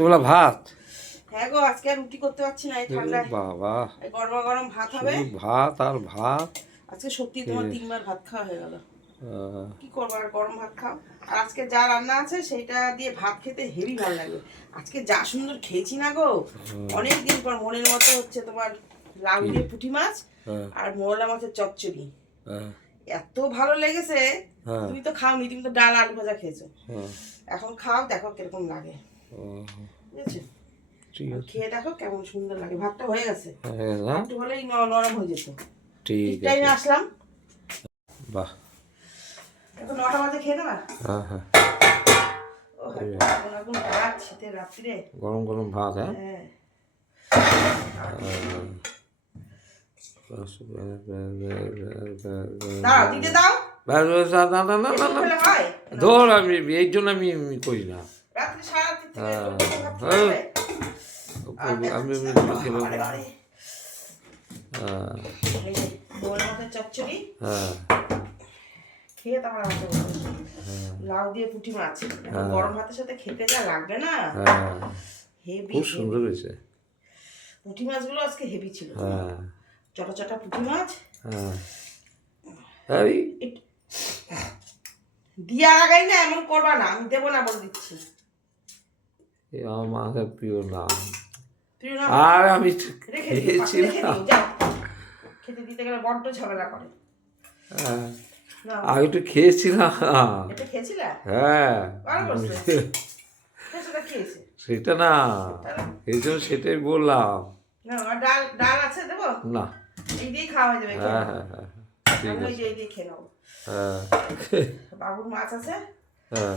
তোলা ভাত। হ্যাঁ গো, আজকে আর রুটি করতে পারছি না এই ঠান্ডায়। বাবা, গরমা গরম ভাত হবে। ভাত আর ভাত। আজকে সত্যি তোমার 3বার ভাত খাওয়া হয়ে গেল। আহ, কি করবো আর, গরম ভাত খাও। আর আজকে যা রান্না আছে সেইটা দিয়ে ভাত খেতে হেভি ভালো লাগবে। আজকে যা সুন্দর খেয়েছি না গো, অনেকদিন পর মনের মতো হচ্ছে তোমার লাউ দিয়ে পুঁটি মাছ আর মোরলা মাছের চচ্চড়ি। এত ভালো লেগেছে। তুমি তো খাওনি, তুমি তো ডাল আলু ভাজা খেয়েছো। এখন খাও, দেখো কিরকম লাগে, বুঝেছো? খেয়ে দেখো কেমন সুন্দর লাগে। ভাতটা হয়ে গেছে, একটু হলেই নরম হয়ে যেত। ঠিক টাইমে আসলাম। বাহ, এখন 9টা বাজে খেয়ে নেবা। হ্যাঁ ভাত শীতের রাত্রিরে, গরম গরম ভাত। হ্যাঁ দাও, দিতে দাও। ধর, আমি এই জন্য আমি করি না। রাত্রি সারা আমি চচ্চড়ি খেয়ে তারপর লাউ দিয়ে পুঁটি মাছ গরম ভাতের সাথে খেতে যা লাগবে না, হেভি। খুব সুন্দর হয়েছে। পুঁটি মাছগুলো আজকে হেভি ছিল। চটা চটা পুঁটি মাছ দিয়া লাগাই না, এমন করবা না, আমি দেবো না বলে দিচ্ছি। আমার মাছের প্রিয় নাম। প্রিয় নাম আর আমি খেয়েছিলাম। খেতে দিতে গেলে বড্ড ঝামেলা করে। আমি একটু খেয়েছিলাম। এটা খেয়েছিলা? হ্যাঁ, সেটা না, এই জন্য সেটাই বললাম। না, ডাল ডাল আছে, দেবো না, এই দিয়ে খাওয়া যাবে। হ্যাঁ হ্যাঁ হ্যাঁ, ঠিক আছে, এই দিয়ে খেয়ে নেবো। হ্যাঁ বাবুর মাছ আছে। হ্যাঁ।